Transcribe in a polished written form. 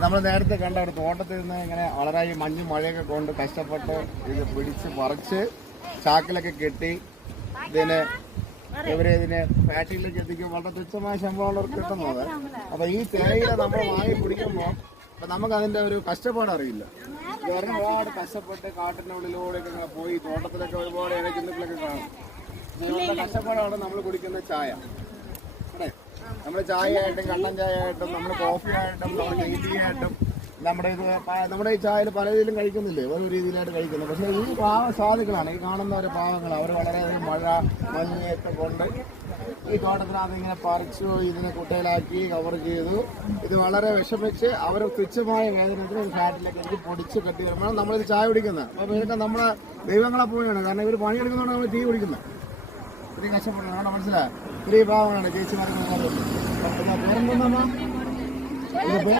നമ്മൾ നേരത്തെ കണ്ട ഒരു തോട്ടത്തിൽ നിന്ന് ഇങ്ങനെ വളരെ ഈ മഞ്ഞും മഴയൊക്കെ കൊണ്ട് കഷ്ടപ്പെട്ട് ഇത് പിടിച്ച് പറിച്ച് ചാക്കിലൊക്കെ കെട്ടി ഇതിനെ ഫാക്ടറിയിലേക്ക് എത്തിക്കും. വളരെ തുച്ഛമായ ശമ്പളമുള്ളവർക്ക് കിട്ടുന്നത്. അപ്പൊ ഈ തേയില നമ്മൾ വാങ്ങി പിടിക്കുമ്പോൾ നമുക്ക് അതിന്റെ ഒരു കഷ്ടപ്പാട് അറിയില്ല. ഒരുപാട് കഷ്ടപ്പെട്ട് കാട്ടിന്റെ ഉള്ളിലൂടെയൊക്കെ പോയി തോട്ടത്തിലൊക്കെ ഒരുപാട് ഇഴജന്തുക്കളൊക്കെ കാണും. കഷ്ടപ്പാടാണ് നമ്മൾ കുടിക്കുന്ന ചായ. അല്ലേ? നമ്മൾ ചായ ആയിട്ടും കണ്ണൻ ചായ ആയിട്ടും നമ്മൾ കോഫി ആയിട്ടും നമ്മൾ നെയ്യ് ആയിട്ടും നമ്മുടെ ഈ ചായയിൽ പല രീതിയിലും കഴിക്കുന്നില്ലേ, ഓരോ രീതിയിലായിട്ട് കഴിക്കുന്നത്. പക്ഷേ ഈ സാധുക്കളാണ്, ഈ കാണുന്ന ഒരു പാവങ്ങൾ, അവർ വളരെയധികം മഴ മഞ്ഞയൊക്കെ കൊണ്ട് ഈ തോട്ടത്തിനകത്ത് ഇങ്ങനെ പറിച്ചു ഇതിനെ കുട്ടയിലാക്കി കവർ ചെയ്തു. ഇത് വളരെ വിഷമിച്ച് അവർ തുച്ഛമായ വേതനത്തിന് ഫാറ്റിലേക്ക് എനിക്ക് പൊടിച്ച് കെട്ടി വരുമ്പോഴാണ് നമ്മളിത് ചായ കുടിക്കുന്നത്. അപ്പോൾ ഇതൊക്കെ നമ്മളെ ദൈവങ്ങളെ പോവുകയാണ്. കാരണം ഇവർ പണിയെടുക്കുന്നതുകൊണ്ട് നമ്മൾ ടീ കുടിക്കുന്നത്. ഇത്രയും കഷ്ടപ്പെടുന്നത് അവിടെ മനസ്സിലായി. ഇത്രയും പാവങ്ങളാണ് ചേച്ചിമാർക്ക് പേരെന്താ